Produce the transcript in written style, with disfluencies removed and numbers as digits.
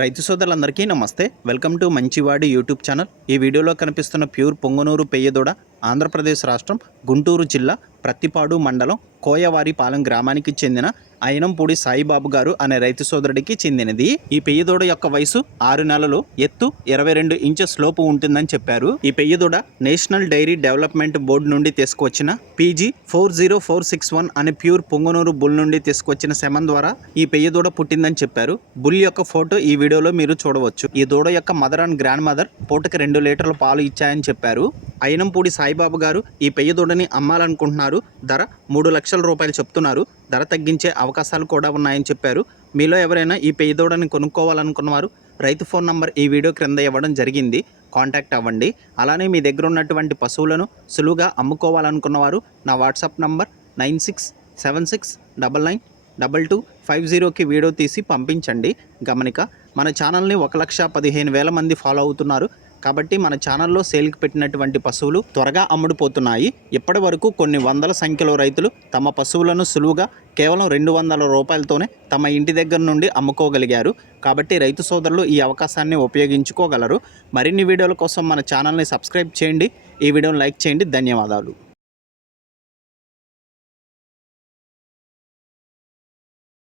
రైతు సోదరులందరికీ నమస్తే. వెల్కమ్ టు మంచివాడి యూట్యూబ్ ఛానల్. ఈ వీడియోలో కనిపిస్తున్న ప్యూర్ పొంగనూరు పెయ్యదూడ ఆంధ్రప్రదేశ్ రాష్ట్రం గుంటూరు జిల్లా ప్రత్తిపాడు మండలం కోయవారిపాలెం గ్రామానికి చెందిన అయినంపూడి సాయిబాబు గారు అనే రైతు సోదరుడికి చెందినది. ఈ పెయ్యదూడ యొక్క వయసు 6 నెలలు, ఎత్తు 22 ఇంచెస్ లోపు ఉంటుందని చెప్పారు. ఈ పెయ్యదూడ నేషనల్ డైరీ డెవలప్మెంట్ బోర్డు నుండి తీసుకువచ్చిన PG 40461 అనే ప్యూర్ పొంగనూరు బుల్ నుండి తీసుకువచ్చిన సెమన్ ద్వారా ఈ పెయ్యదూడ పుట్టిందని చెప్పారు. బుల్ యొక్క ఫోటో ఈ వీడియోలో మీరు చూడవచ్చు. ఈ దూడ యొక్క మదర్ అండ్ గ్రాండ్ మదర్ పూటకి 2 లీటర్ల పాలు ఇచ్చాయని చెప్పారు. అయినంపూడి సాయిబాబు గారు ఈ పెయ్యదూడని అమ్మాలనుకుంటున్నారు. ధర 3 లక్షల రూపాయలు చెప్తున్నారు. ధర తగ్గించే అవకాశాలు కూడా ఉన్నాయని చెప్పారు. మీలో ఎవరైనా ఈ పెయ్యదూడని కొనుక్కోవాలనుకున్నవారు రైతు ఫోన్ నంబర్ ఈ వీడియో క్రింద ఇవ్వడం జరిగింది. కాంటాక్ట్ అవ్వండి. అలానే మీ దగ్గర ఉన్నటువంటి పశువులను సులువుగా అమ్ముకోవాలనుకున్నవారు నా వాట్సాప్ నంబర్ 9676992250కి వీడియో తీసి పంపించండి. గమనిక, మన ఛానల్ని 1,15,000 మంది ఫాలో అవుతున్నారు. కాబట్టి మన ఛానల్లో సేల్కి పెట్టినటువంటి పశువులు త్వరగా అమ్ముడుపోతున్నాయి. ఇప్పటి వరకు కొన్ని వందల సంఖ్యలో రైతులు తమ పశువులను సులువుగా కేవలం 200 రూపాయలతోనే తమ ఇంటి దగ్గర నుండి అమ్ముకోగలిగారు. కాబట్టి రైతు సోదరులు ఈ అవకాశాన్ని ఉపయోగించుకోగలరు. మరిన్ని వీడియోల కోసం మన ఛానల్ని సబ్స్క్రైబ్ చేయండి. ఈ వీడియోని లైక్ చేయండి. ధన్యవాదాలు.